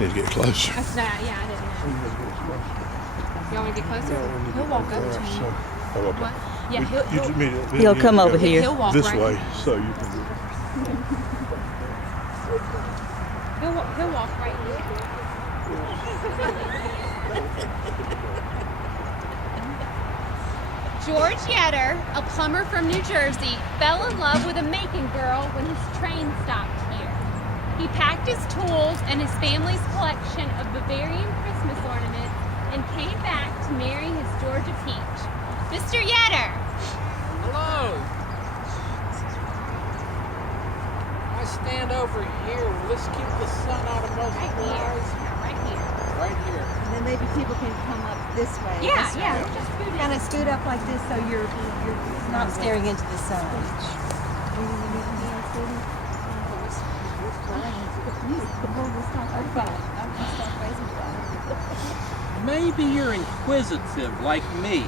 need to get closer. That's not, yeah, I didn't know. You want me to get closer? He'll walk up to me. What? Yeah, He'll come over here. He'll walk this right way, so you can. He'll walk right here. George Yetter, a plumber from New Jersey, fell in love with a Macon girl when his train stopped here. He packed his tools and his family's collection of Bavarian Christmas ornaments and came back to marry his Georgia peach. Mr. Yetter! Hello! I stand over here. Will this keep the sun out of most of your eyes? Right here. Right here. And then maybe people can come up this way. Yeah, this yeah. way. Kind of scoot up like this so you're not staring into the sun. Maybe you're inquisitive like me.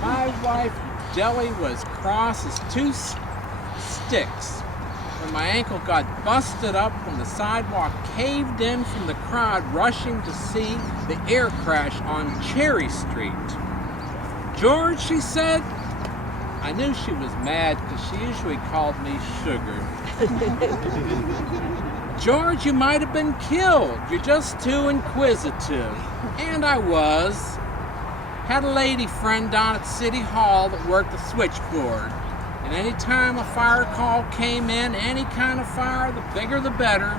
My wife, Jelly, was cross as two sticks when my ankle got busted up when the sidewalk caved in from the crowd rushing to see the air crash on Cherry Street. George, she said. I knew she was mad because she usually called me Sugar. George, you might have been killed. You're just too inquisitive. And I was. Had a lady friend down at City Hall that worked the switchboard. And any time a fire call came in, any kind of fire, the bigger the better,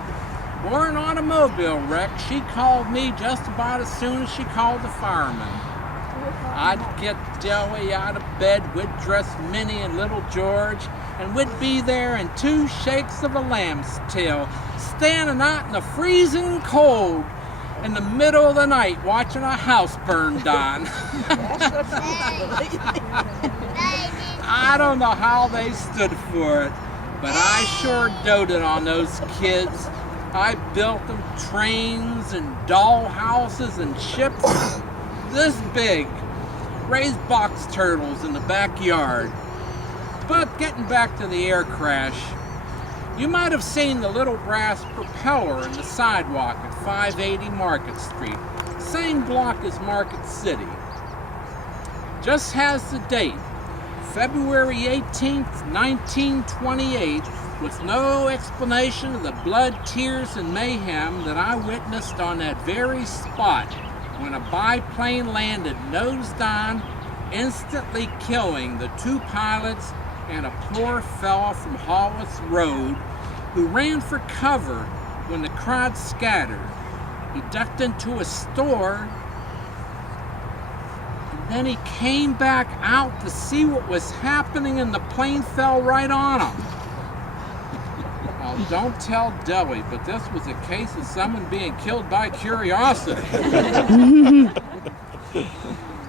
or an automobile wreck, she called me just about as soon as she called the fireman. I'd get Dewey out of bed, we'd dress Minnie and little George, and we'd be there in 2 shakes of a lamb's tail, standing out in the freezing cold in the middle of the night watching a house burn down. I don't know how they stood for it, but I sure doted on those kids. I built them trains and doll houses and ships this big, raised box turtles in the backyard. But getting back to the air crash, you might have seen the little brass propeller in the sidewalk at 580 Market Street, same block as Market City. Just has the date, February 18th, 1928, with no explanation of the blood, tears, and mayhem that I witnessed on that very spot when a biplane landed nose down, instantly killing the 2 pilots and a poor fellow from Hollis Road who ran for cover when the crowd scattered. He ducked into a store, and then he came back out to see what was happening, and the plane fell right on him. Well, don't tell Deli, but this was a case of someone being killed by curiosity.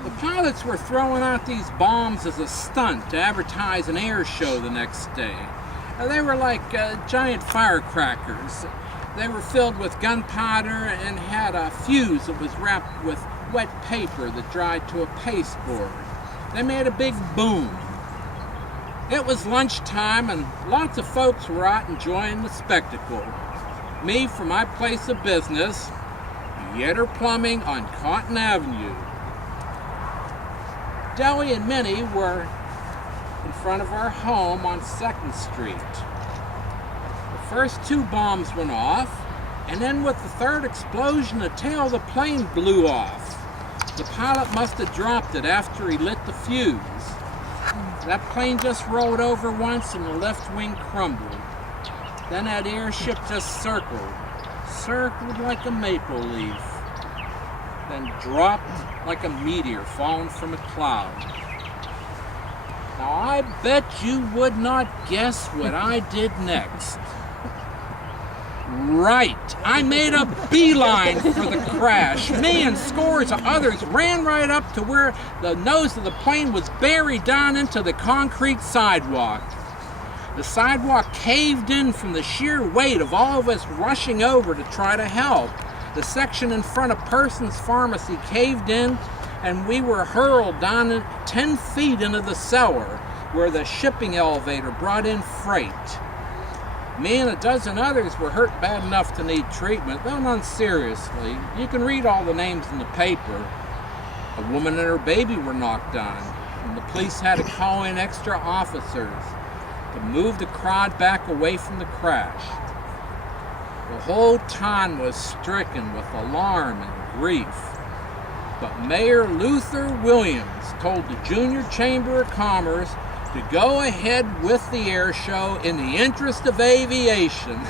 The pilots were throwing out these bombs as a stunt to advertise an air show the next day. They were like giant firecrackers. They were filled with gunpowder and had a fuse that was wrapped with wet paper that dried to a pasteboard. They made a big boom. It was lunchtime and lots of folks were out enjoying the spectacle. Me, from my place of business, Yetter Plumbing on Cotton Avenue. Deli and Minnie were in front of our home on 2nd Street. The first 2 bombs went off, and then with the 3rd explosion, the tail of the plane blew off. The pilot must have dropped it after he lit the fuse. That plane just rolled over once and the left wing crumbled. Then that airship just circled like a maple leaf, then dropped like a meteor falling from a cloud. Now I bet you would not guess what I did next. Right, I made a beeline for the crash. Me and scores of others ran right up to where the nose of the plane was buried down into the concrete sidewalk. The sidewalk caved in from the sheer weight of all of us rushing over to try to help. The section in front of Person's Pharmacy caved in, and we were hurled down 10 feet into the cellar where the shipping elevator brought in freight. Me and a dozen others were hurt bad enough to need treatment, though none seriously. You can read all the names in the paper. A woman and her baby were knocked on, and the police had to call in extra officers to move the crowd back away from the crash. The whole town was stricken with alarm and grief. But Mayor Luther Williams told the Junior Chamber of Commerce to go ahead with the air show in the interest of aviation.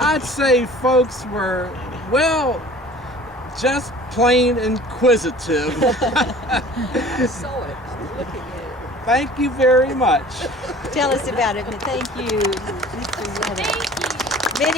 I'd say folks were, well, just plain inquisitive. I saw it. I was looking at it. Thank you very much. Tell us about it. Thank you. Thank you. Many